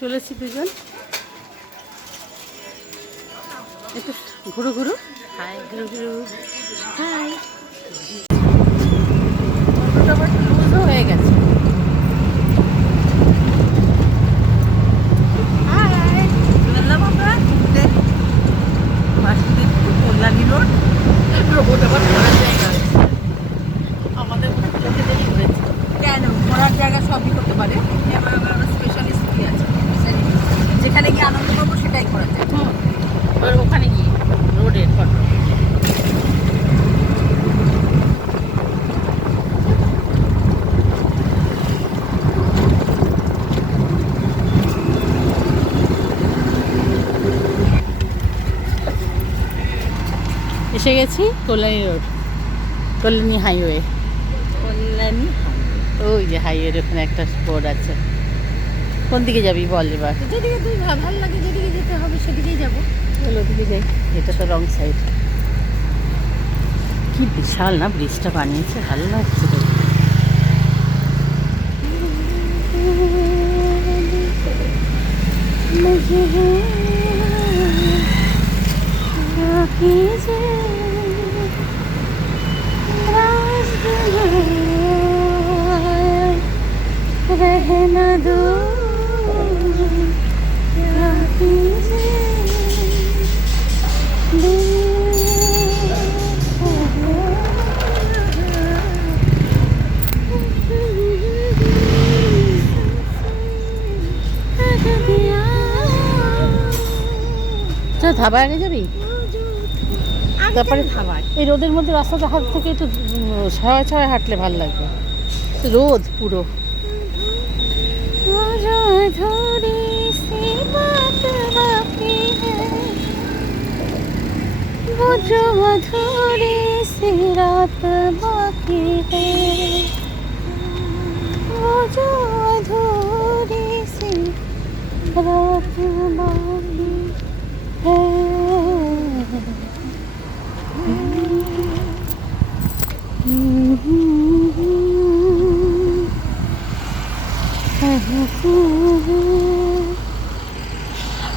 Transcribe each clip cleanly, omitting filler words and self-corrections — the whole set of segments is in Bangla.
চলেছি দুজন একটু ঘুরু ঘুরু। হাই ঘুরু ঘুরু হাই। অটোটা আবার একটু লুজও হয়ে গেছে। হাই চললাম আমরা ঘুরতে বাসুদেবপুর কল্যাণী রোড। রোড আবার ঘোরার জায়গা আমাদের মনে লোকে যে ঘুরেছে কেন ঘোরার জায়গা সবই করতে পারে। এবার আবার স্পেশালিস্ট কি আছে যেখানে গিয়ে আনন্দ পাবো সেটাই করা যায়। এবার ওখানে গিয়ে রোডের ফটো এসে গেছি কল্যাণী রোড, কল্যাণী হাইওয়ে। কল্যাণী ওই যে হাইওয়ের ওখানে একটা বোর্ড আছে। কোন দিকে যাবি বল এবার? যেদিকে তুই ভালো লাগে যেদিকে যেতে হবে সেদিকেই যাবো। চলো ওদিকে যাই। এটা তো রং সাইড। কি বিশাল না ব্রিজটা বানিয়েছে, ভালো লাগছে তো। रहना दो ধাবা আগে যাবি, তারপরে খাবার এই রোদের মধ্যে রাস্তাটা হাত থেকে একটু ছায়া ছায়া হাঁটলে ভালো লাগবে। রোদ পুরো।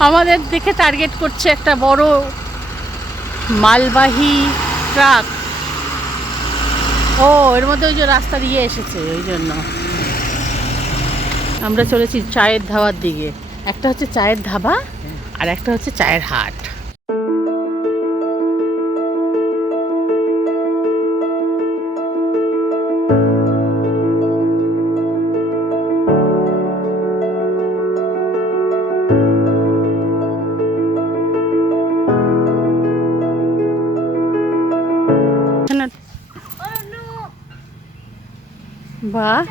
আমাদের দেখে টার্গেট করছে একটা বড় মালবাহী ট্রাক। ও এর মধ্যে ওই যে রাস্তা দিয়ে এসেছে, ওই জন্য আমরা চলেছি চায়ের ধাবার দিকে। একটা হচ্ছে চায়ের ধাবা আর একটা হচ্ছে চায়ের হাট। বাহ,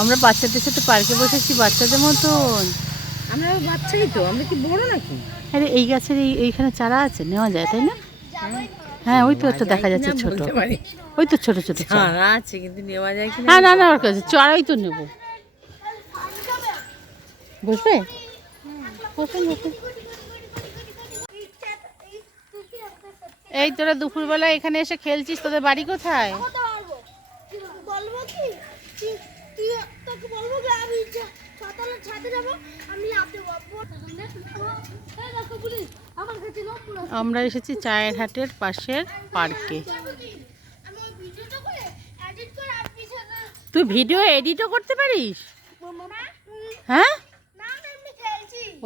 আমরা বাচ্চাদের সাথে পার্কে বসেছি বাচ্চাদের মতন। আমরা বাচ্চাই তো, আমরা কি বড় নাকি? আরে এই গাছের এইখানে চারা আছে, নেওয়া যায় তাই না? হ্যাঁ ওই তো একটা দেখা যাচ্ছে ছোট, ওই তো ছোট ছোট চারা আছে কিন্তু নেওয়া যায় কি? হ্যাঁ না না ওর কাছে চারাই তো নেবো। বসবে? এই তোরা দুপুরবেলা এখানে এসে খেলছিস, তোদের বাড়ি কোথায়? আমরা এসেছি চায়ের হাটের পাশের পার্কে। তুই ভিডিও এডিটও করতে পারিস? হ্যাঁ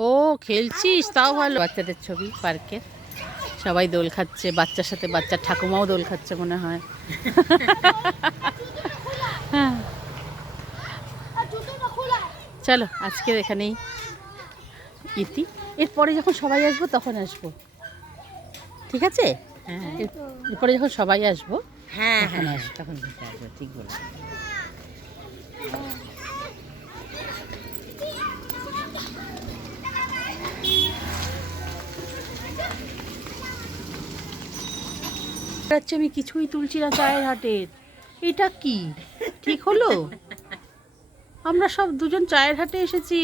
ও খেলছিস, তাও ভালো। বাচ্চাদের ছবি পার্কে, সবাই দোল খাচ্ছে, বাচ্চার সাথে বাচ্চার ঠাকুমাও দোল খাচ্ছে মনে হয়। হ্যাঁ চলো আজকে এখানেই ইতি, এরপরে যখন সবাই আসবো তখন আসবো, ঠিক আছে? হ্যাঁ এরপরে যখন সবাই আসবো হ্যাঁ তখন হ্যাঁ আসবো। তখন ঘুরতে আসবো, ঠিক বলেছো। আমি কিছুই তুলছি না চায়ের হাটের, এটা কি ঠিক হলো? আমরা সব দুজন চায়ের হাটে এসেছি,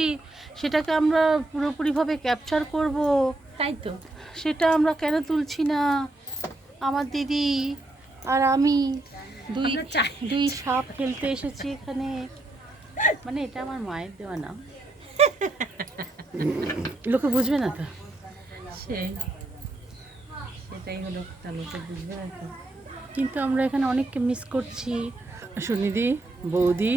সেটাকে আমরা পুরোপুরিভাবে ক্যাপচার করব, তাই তো সেটা আমরা কেন তুলছি না? আমার দিদি আর আমি দুই সাপ খেলতে এসেছি এখানে। মানে এটা আমার মায়ের দেওয়া নাম, লোকে বুঝবে না তো। সেটাই হলো, তা লোকে বুঝবে না তো। কিন্তু আমরা এখানে অনেককে মিস করছি। সুনিধি, বৌদি,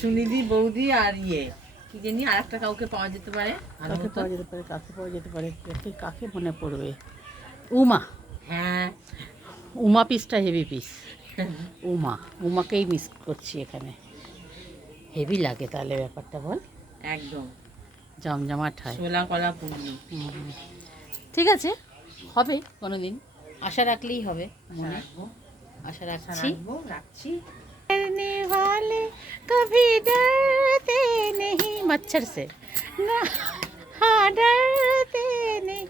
সুনিধি বৌদি আর কি জানি আর একটা কাউকে পাওয়া যেতে পারে। কাকে পাওয়া যেতে পারে, কাকে পাওয়া যেতে পারে, কাকে মনে পড়বে? উমা। হ্যাঁ, উমা পিসটা হেভি পিস। উমাকেই মিস করছি এখানে। হেভি লাগে তাহলে ব্যাপারটা, বল? একদম জমজমাট হয়। ছোলা কলা পূর্ণ। ঠিক আছে, হবে কোনোদিন, আশা রাখলেই হবে। মনে আশা রাখছি। রাখছি। डरने वाले कभी डरते नहीं मच्छर से ना, हाँ डरते नहीं,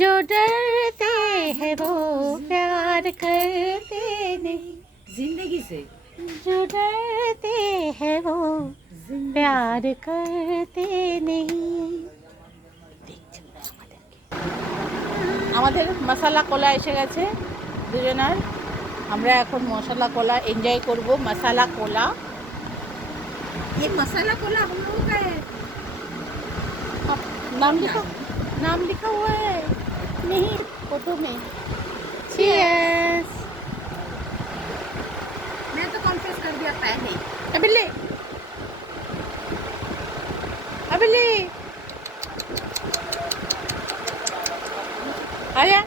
जो डरते हैं वो प्यार करते नहीं, जिंदगी से जो डरते हैं वो प्यार करते नहीं। আমাদের মশলা কলা এসে গেছে দুজনার। আমরা এখন মশলা কলা এনজয় করব। मसाला कोला, ये मसाला कोला हम लोगों का है। नाम लिखा हुआ है नहीं फोटो में। चीयर्स। मैं तो कॉन्फेस कर दिया पहले। अभी ले आजा,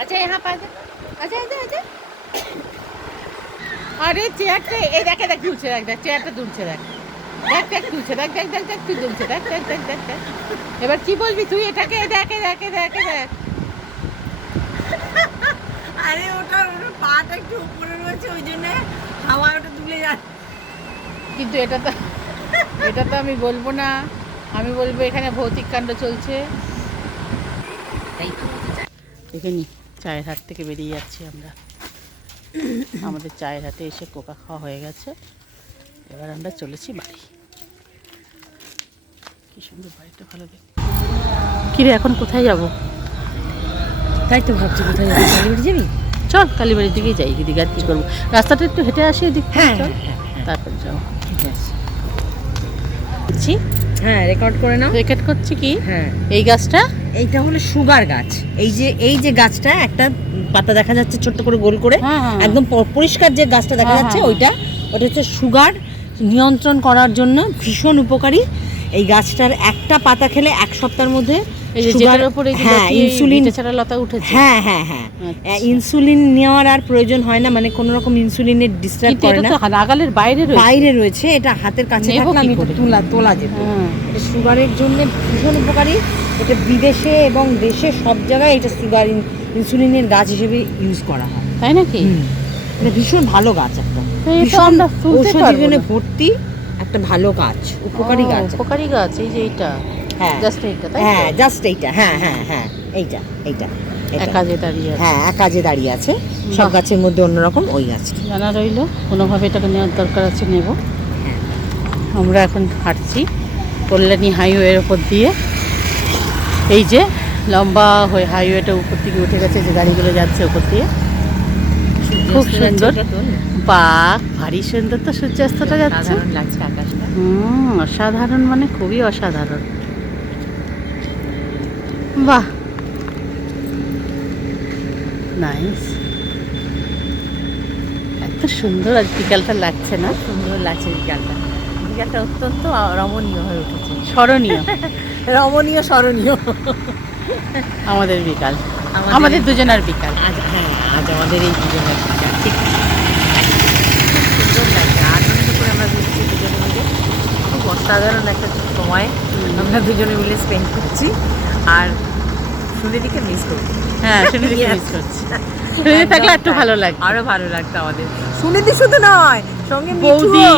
अच्छा यहाँ पर आजा आजा आजा। अरे চেয়ারটা এই দেখ দুলছে, দেখ চেয়ারটা দুলছে, দেখ দুলছে, দেখ তুই দুলছে, দেখ। এবার কি বলবি তুই? এটাকে দেখ। আরে ওটা পাটা একটু উপরে রয়েছে, ওই জন্য হাওয়া ওটা তুলে যাচ্ছে। কিন্তু এটা তো আমি বলবো না, আমি বলবো এখানে ভৌতিক কাণ্ড চলছে। দেখে নি, চায়ের হাট থেকে বেরিয়ে যাচ্ছি আমরা। আমাদের চায়ের হাটে এসে কোকা খাওয়া হয়ে গেছে, এবার আমরা চলেছি বাড়ি। কি সুন্দর বাড়িটা, ভালো দেখতে। কিরে এখন কোথায় যাব? তাই তো ভাবছি কোথায় যাবি, কালীবাড়ি যাবি? চল কালীবাড়ির দিকেই যাই, এদিকে আর কি করবো, রাস্তাটা একটু হেঁটে আসি এদিক থেকে, হ্যাঁ, চল হ্যাঁ, তারপর যাও। ঠিক আছে। করছি, হ্যাঁ, রেকর্ড করে নাও। রেকর্ড করছি কি? হ্যাঁ, এই গাছটা এইটা হলো সুগার গাছ। এই যে গাছটা একটা পাতা দেখা যাচ্ছে ছোট্ট করে গোল করে, হ্যাঁ। একদম পরিষ্কার যে গাছটা দেখা হ্যাঁ, যাচ্ছে, হ্যাঁ। ওটা হচ্ছে সুগার নিয়ন্ত্রণ করার জন্য ভীষণ উপকারী। এই গাছটার একটা পাতা খেলে এক সপ্তাহের মধ্যে এই যে সুগার, যেটার উপরে হ্যাঁ, ইনসুলিন ছাড়া লতা উঠেছে। হ্যাঁ, আচ্ছা। ইনসুলিন নেওয়ার আর প্রয়োজন হয় না, মানে কোনো রকম ইনসুলিনের ডিস্টার্ব কিন্তু করে এটা না। তো নাগালের বাইরে রয়েছে, এটা হাতের কাছে নেবো থাকলে কি আমি করে? তোলা যেত। হ্যাঁ। এটা সুগারের জন্য ভীষণ উপকারী। এটা বিদেশে এবং দেশে সব জায়গায় এটা সুগার ইনসুলিনের গাছ হিসেবে ইউজ করা হয়। তাই নাকি? এটা ভীষণ ভালো গাছ, একটা তো এই তো ভীষণ আমরা তুলতে ঔষধি পারবো গুণে না। ভর্তি একটা ভালো গাছ, উপকারী গাছ। উপকারী গাছ, এই যে এইটা, হ্যাঁ, জাস্ট এইটা, তাই হ্যাঁ, জাস্ট এইটা, হ্যাঁ, এইটা এটা। একাজে দাঁড়িয়ে আছে। হ্যাঁ, একাজে দাঁড়িয়ে আছে। সব বাহ। গাছের মধ্যে অন্যরকম ওই গাছটা। জানা রইলো, কোনোভাবে এটাকে নেওয়ার দরকার আছে, নেব। হ্যাঁ। আমরা এখন হাঁটছি কল্যাণী হাইওয়ের ওপর দিয়ে। এই যে লম্বা হয়ে হাইওয়েটা উপর দিকে উঠে গেছে, যে গাড়িগুলো যাচ্ছে ওপর দিয়ে, খুব সুন্দর। বাহ, ভারী সুন্দর তো সূর্যাস্তটা যাচ্ছে। সাধারণ লাগছে আকাশটা। অসাধারণ, মানে খুবই অসাধারণ। বাহ, নাইস। এত সুন্দর আজ বিকালটা লাগছে না? সুন্দর লাগছে বিকালটা। বিকালটা অত্যন্ত রমণীয় হয়ে উঠেছে। স্মরণীয়, রমণীয়, স্মরণীয় আমাদের বিকাল, আমাদের দুজনের বিকাল। আজ, হ্যাঁ, আজ আমাদের এই দুজনের বিকাল। ঠিক সুন্দর লাগছে। আনন্দ করে আমরা ঘুরছি দুজনে মিলে। খুব অসাধারণ একটা সময় আমরা দুজনে মিলে স্পেন্ড করছি। আর সুনিধিকে মিস করছি। হ্যাঁ, সুনিধিকে মিস করছি। সুনিধি থাকলে একটু ভালো লাগবে। আরো ভালো লাগতো আমাদের। সুনিধি শুধু নয়, সঙ্গে বৌদি।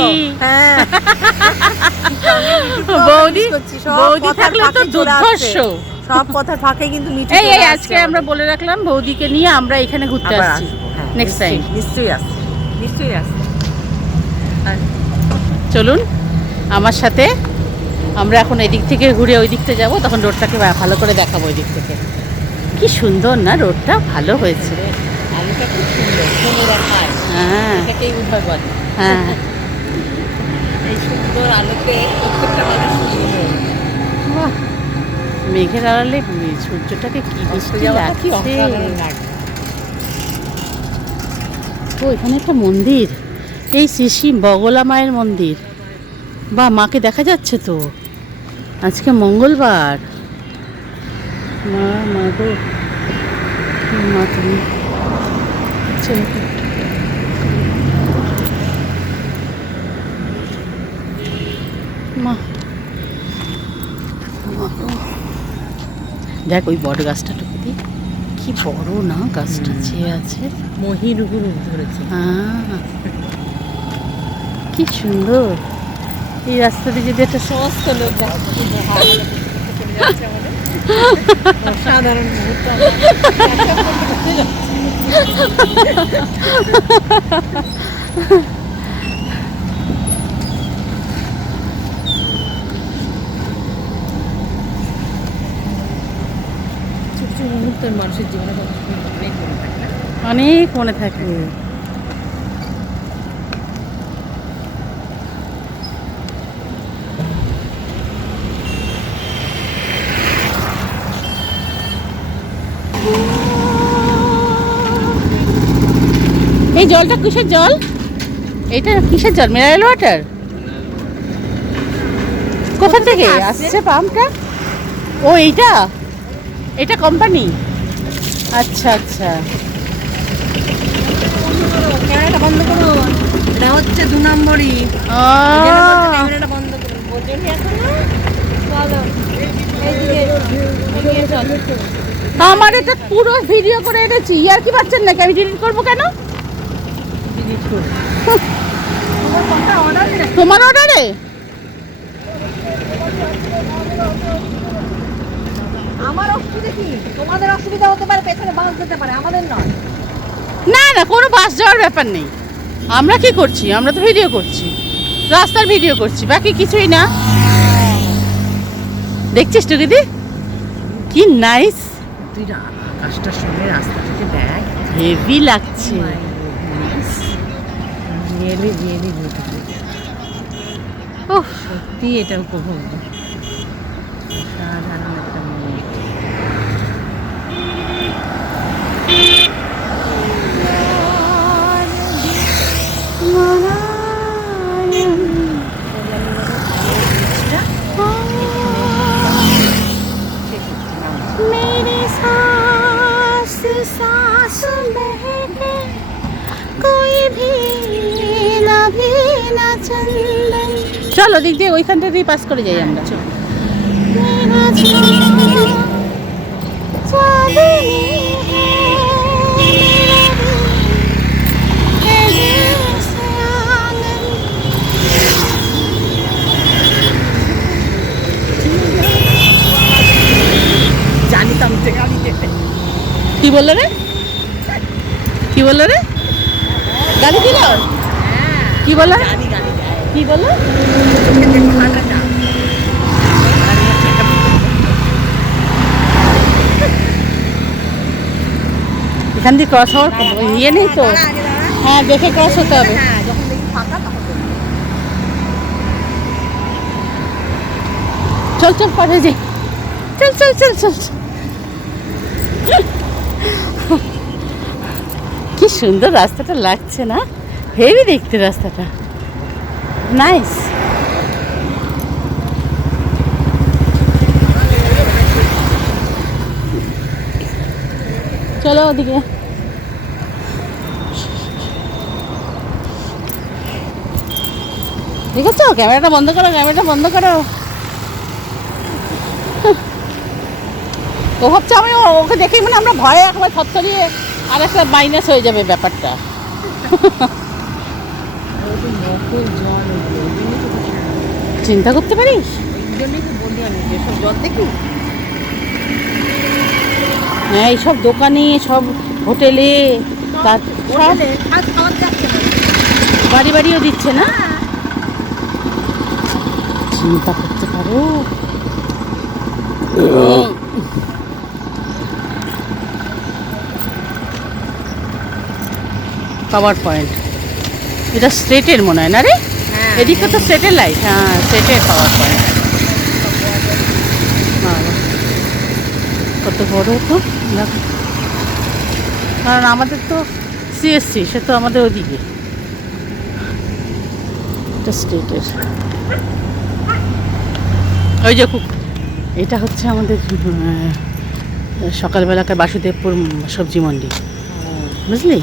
হ্যাঁ, বৌদি থাকলে তো দুর্ধর্ষ। সব কথা ফাঁকে কিন্তু মিঠু এই আজকে আমরা বলে রাখলাম বৌদিকে নিয়ে আমরা এখানে ঘুরতে আসছি। নেক্সট টাইম নিশ্চয়ই আসছে। চলুন আমার সাথে, আমরা এখন এদিক থেকে ঘুরে ওই দিকটা যাবো, তখন রোডটাকে ভালো করে দেখাবো। ওই দিক থেকে কি সুন্দর না, রোডটা ভালো হয়েছে। আলোটা খুব সুন্দর, ফোনে দেখায়। হ্যাঁ, এটাকেই উদ্ভয় বলে। হ্যাঁ, এই সুন্দর আলোতে দেখতে প্রত্যেকটা মানুষ বাহ, মেঘের আড়ালে সূর্যটাকে কি মিষ্টি কি লাগছে। অসাধারণ লাগে। ও এখানে একটা মন্দির, এই শ্রী বগলা মায়ের মন্দির। বা মাকে দেখা যাচ্ছে তো, আজকে মঙ্গলবার। মা মা গো, মা তুমি ছেলেকে মা, মা গো। দেখ ওই বট গাছটা টুকুদি কি বড় না, গাছটা চেয়ে আছে। মহির উপর ধরেছে। কি সুন্দর। এই রাস্তা দিয়ে যদি একটা সমস্ত লোক যাচ্ছে আমাদের অসাধারণ মুহূর্ত ছোট ছোট মুহূর্ত মানুষের জীবনে অনেক মনে থাকে না? অনেক মনে থাকে। এই জলটা কিসের জল? এটা কিসের জল? Mineral water? কোথা থেকে আসছে পাম্পটা? ও এইটা, এটা কোম্পানি। আচ্ছা আচ্ছা। ক্যামেরাটা বন্ধ করো, এটা হচ্ছে 2 নম্বরই। ক্যামেরাটা বন্ধ করো, বোঝেনি এখনো? চলো এইদিকে চলো। আমার এটা পুরো ভিডিও করে এনেছি, ইয়ার কি পাচ্ছেন নাকি? আমি ডিলিট করবো কেন? তোমার কোনটা অর্ডার দিলে? তোমার অর্ডারে? আমার অসুবিধা কি? তোমাদের অসুবিধা হতে পারে, পেছনে বাস যেতে পারে, আমাদের নয়। না না, কোনো বাস যাওয়ার ব্যাপার নেই। আমরা কি করছি? আমরা তো ভিডিও করছি, রাস্তার ভিডিও করছি, বাকি কিছুই না। দেখছিস তো দিদি কি নাইস, তুই আকাশটার সঙ্গে রাস্তা থেকে দেখ, হেভি লাগছে। Really really beautiful. ওহ, সত্যি এটা উপভোগ সাধারণ একটা মুহূর্ত। मेरी सांस सांस बहके कोई भी ना चंदन। চলো দিক দিয়ে ওইখানটা দিয়ে পাস করে যাই আমরা। मेरा चांदनी है जैसे आंगन। জানিতাম যে গাড়ি যেতে। কি বললো রে? কি বললো রে? গালি দিল? কি বললো? জানি গাড়ি যায়। কি বললো? হাঁটাটা এখান দিয়ে ক্রস হওয়ার ইয়ে নেই তো। দাঁড়া, আগে দাঁড়া। হ্যাঁ, দেখে ক্রস হতে হবে। হ্যাঁ, যখন দেখি ফাঁকা তখন বলবি। চল চল পরে যাই, চল চল চল চল। কি সুন্দর রাস্তাটা লাগছে না? হেভি দেখতে রাস্তাটা, নাইস। চলো ওদিকে। দেখেছো? ক্যামেরাটা বন্ধ করো, ক্যামেরাটা বন্ধ করো। ও ভাবছে আমি ওকে দেখেই মানে আমরা ভয়ে একবার থরথরিয়ে আর একটা মাইনাস হয়ে যাবে ব্যাপারটা। নকল জল ওগুলো, ওই জন্যই তো কথা। চিন্তা করতে পারিস? এই জন্যই তো বলি আমি, যেসব জল দেখি হ্যাঁ, এইসব দোকানে, সব হোটেলে, তার সব আজ খাওয়ার যাচ্ছে না। বাড়ি বাড়িও দিচ্ছে না। চিন্তা করতে পারো। পাওয়ার পয়েন্ট, এটা স্ট্রেটের মনে হয় না রে? এদিকে তো স্যাটেলাইট, হ্যাঁ সেটের পাওয়ার পয়েন্ট। কত বড় তো দেখো। কারণ আমাদের তো সিএসসি, সে তো আমাদের ওদিকে স্টেটের। ওই যে এটা হচ্ছে আমাদের সকালবেলাকার বাসুদেবপুর সবজি মন্ডি, বুঝলি?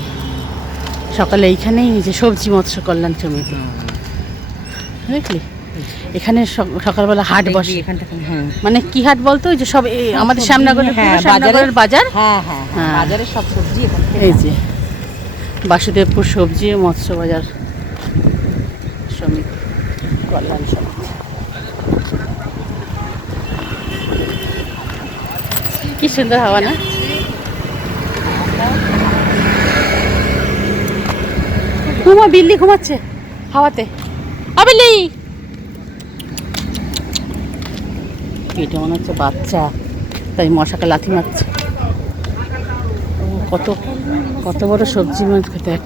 সকালে এইখানেই যে সবজি মৎস্য কল্যাণ সমিতি, দেখলি? এখানে সকালবেলা হাট বসে। মানে কি হাট বলতো? ওই যে সব আমাদের শ্যামনগরের, শ্যামনগরের বাজার। হ্যাঁ হ্যাঁ, বাজারের সব সবজি এই যে বাসুদেবপুর সবজি ও মৎস্য বাজার সমিতি, কল্যাণ সমিতি। কি সুন্দর হাওয়া না? ঘুমা, বিল্লি ঘুমাচ্ছে হাওয়াতে। বিল্লি এটা মনে হচ্ছে বাচ্চা, তাই মশাকে লাথি মারছে। কত কত বড় সবজি মার্কেট দেখ।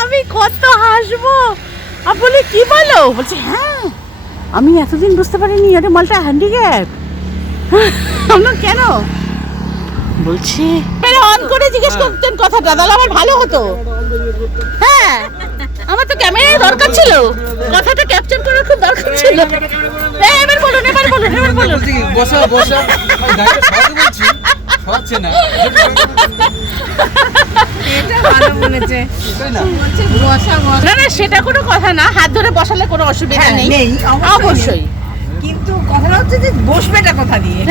আমি কত হাসবো। আর বলি কি বলো? বলছি হ্যাঁ, আমি এতদিন বুঝতে পারিনি আরে মালটা হ্যান্ডিক্যাপ। আমরা কেন বলছি অন করে জিজ্ঞেস করতেন কথাটা, তাহলে আমার ভালো হতো। হ্যাঁ, আমার তো ক্যামেরার দরকার ছিল, কথাটা ক্যাপচার করার খুব দরকার ছিল। এবার বলুন, এবার বলুন, এবার বলুন। বসা বসা বলছি হচ্ছে না। এটা ভালো মনেছে। না না, সেটা কোনো কথা না, হাত ধরে বসালে কোনো অসুবিধা নেই। অবশ্যই, কিন্তু কথাটা হচ্ছে যে বসবেটা কোথা দিয়ে?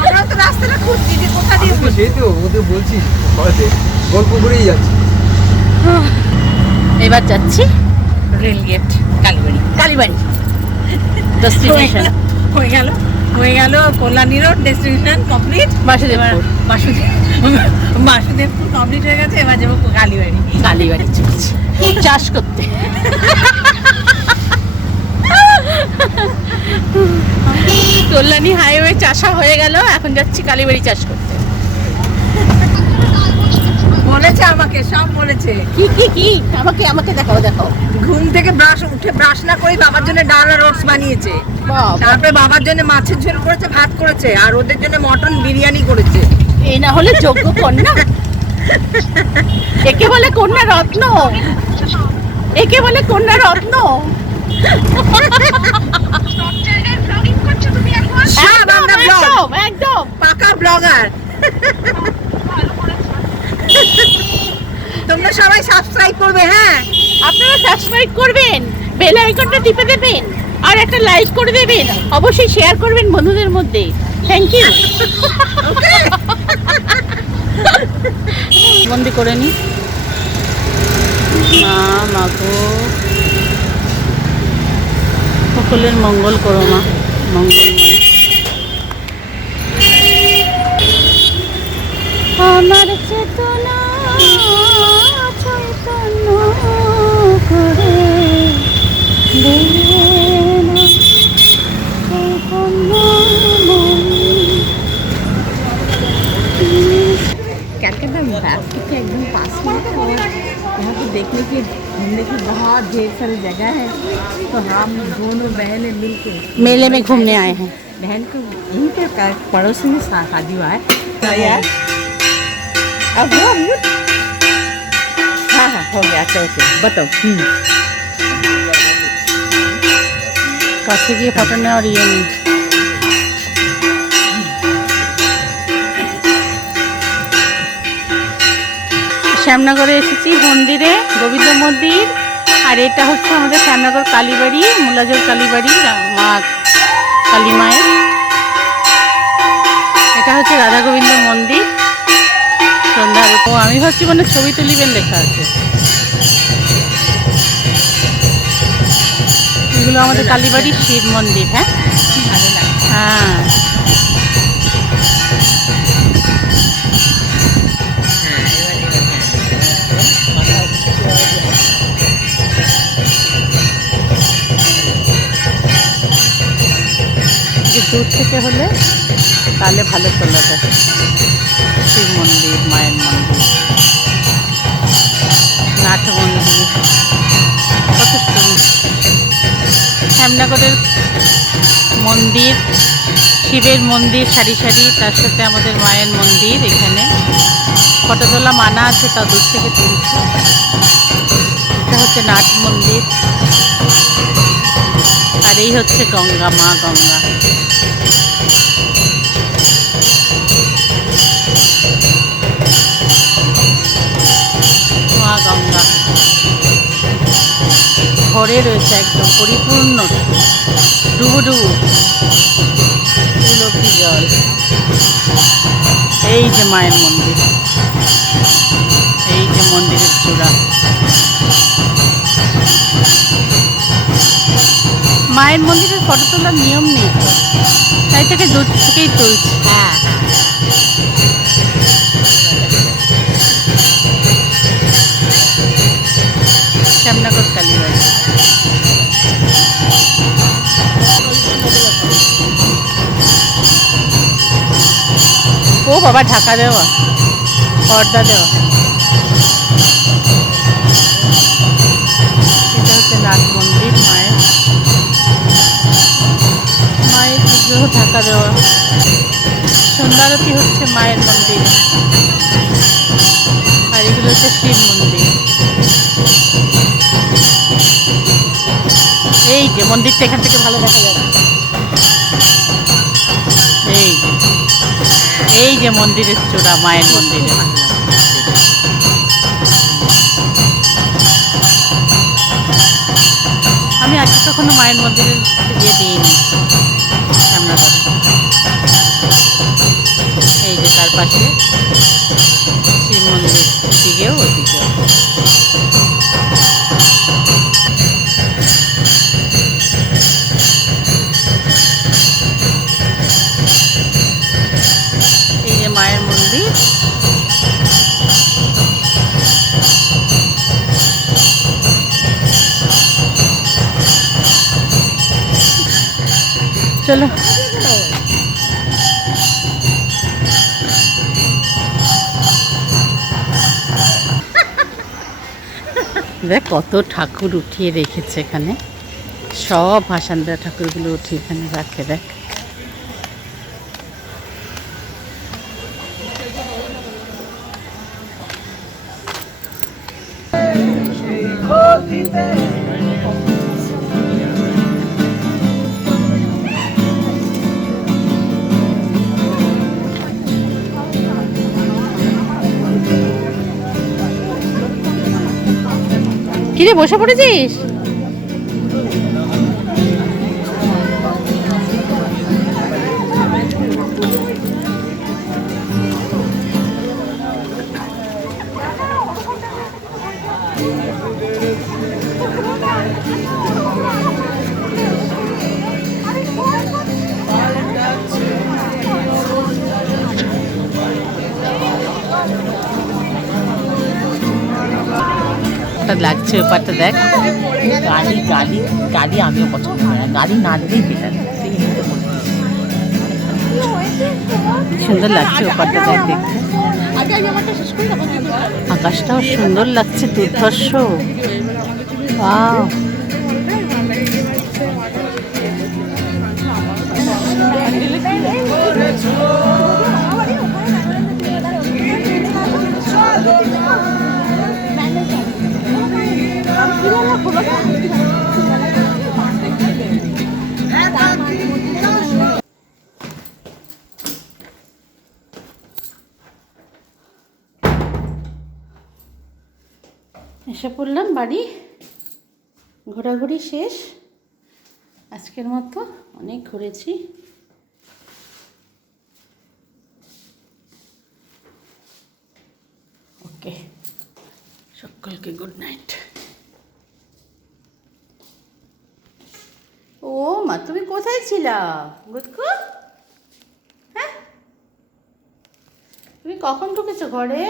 আমরা তো রাস্তাটা খুঁজছি যে কোথা দিয়ে বসবো। সেই তো ওদের বলছি, গল্প করেই যাচ্ছি। এবার যাচ্ছি রেল গেট কালীবাড়ি। কালীবাড়ি ডেস্টিনেশন। হয়ে গেল Kalyani road destination complete. Basudebpur Basudebpur complete হয়ে গেছে, এবার যাবো কালীবাড়ি। কালীবাড়ি চলছে চাষ করতে। কল্যাণী হাইওয়ে চাষা হয়ে গেল, এখন যাচ্ছি কালীবাড়ি চাষ করতে। বলেছে আমাকে, সব বলেছে। কি কি কি আমাকে আমাকে দেখাও দেখাও। ঘুম থেকে ব্রাশ না করে বাবার জন্য ডাল আর ওটস বানিয়েছে, বাবা, তারপরে বাবার জন্য মাছের ঝোল করেছে, ভাত করেছে, আর ওদের জন্য মটন বিরিয়ানি করেছে। এই না হলে যোগ্য কন্যা। একে বলে কন্যা রত্ন, একে বলে কন্যা রত্ন। একদম, একদম একদম পাকা ব্লগার। তোমরা সবাই সাবস্ক্রাইব করবে। হ্যাঁ, আপনারা সাবস্ক্রাইব করবেন, বেল আইকনটা টিপে দেবেন, আর একটা লাইক করে দেবেন, অবশ্যই শেয়ার করবেন বন্ধুদের মধ্যে। Thank you. বন্দি করে নি মা, মাগো সকলের মঙ্গল করো মা, মঙ্গলময়ী। আমার চেতনা চৈতন্য করে দে না চৈতন্যময়ী। कैलकाटा मार्केट के एकदम पास में है और यहाँ पे देखने की घूमने की बहुत ढेर सारी जगह है। तो हम दोनों बहनें मिलके मेले में घूमने आए हैं। बहन को यहीं पे पड़ोसी में शादी हुआ है। तो यार अब वो म्यूट। हाँ हाँ हो गया। अच्छा ओके बताओ। কাছে গিয়ে ফটো নেওয়ার ইয়ে নেই। শ্যামনগরে এসেছি মন্দিরে, গোবিন্দ মন্দির। আর এটা হচ্ছে আমাদের শ্যামনগর কালীবাড়ি, মুলাজোর কালীবাড়ি, মা কালী মায়ের। এটা হচ্ছে রাধা গোবিন্দ মন্দির। সন্ধ্যার ও আমি ভাবছি মানে ছবি তুলিবেন লেখা আছে। এগুলো আমাদের কালীবাড়ির শিব মন্দির। হ্যাঁ হ্যাঁ, দূর থেকে হলে তাহলে ভালো তোলা যায়। শিব মন্দির, মায়ের মন্দির। নাট মন্দির কত সুন্দর। শ্যামনগরের মন্দির, শিবের মন্দির সারি সারি, তার সাথে আমাদের মায়ের মন্দির। এখানে ফটো তোলা মানা আছে, তা দূর থেকে তুলছি। এটা হচ্ছে নাট মন্দির, আর এই হচ্ছে গঙ্গা, মা গঙ্গা। মা গঙ্গা ভরে রয়েছে একদম পরিপূর্ণ, ডুবু ডুবু তুলসী জল। এই যে মায়ের মন্দির, এই যে মন্দিরের চূড়া। মায়ের মন্দিরের ফটো তোলার নিয়ম নেই তো, তাই থেকে দূর থেকেই তুলছি। হ্যাঁ হ্যাঁ, শ্যামনগর কালীবাড়ি। ও বাবা, ঢাকা দেওয়া, পর্দা দেওয়া। এটা হচ্ছে নাট মন্দির, মায়ের বিগ্রহ ঢাকা দেওয়া। সন্ধ্যারতি হচ্ছে মায়ের মন্দির, আর এগুলো হচ্ছে শিব মন্দির। এই যে মন্দিরটা এখান থেকে ভালো দেখা যাচ্ছে। এই যে মন্দিরের চূড়া, মায়ের মন্দিরে। আমি আজকে কখনো মায়ের মন্দিরে গিয়ে দিইনি শ্যামনগরে। এই যে তার পাশে শিব মন্দির, এদিকেও ওদিকেও। এই যে মায়ের মন্দির। চলো, দেখ কত ঠাকুর উঠিয়ে রেখেছে এখানে, সব ভাসান দেওয়া ঠাকুরগুলো উঠিয়ে এখানে রাখে। দেখ কিরে, বসে পড়েছিস? লাগছে ব্যাপারটা দেখ। গাড়ি গাড়ি গাড়ি আমিও পছন্দ করি না, গাড়ি না দিলেই বেটার। সুন্দর লাগছে ব্যাপারটা দেখ দেখতে। আকাশটাও সুন্দর লাগছে, দুর্ধর্ষ। ওয়াও, এসে পড়লাম বাড়ি। ঘোরাঘুরি শেষ আজকের মতো, অনেক ঘুরেছি। ওকে, সকলকে গুড নাইট। ও মা, তুমি কোথায় ছিলা গুদকু? হ্যাঁ, তুমি কখন ঢুকেছো ঘরে?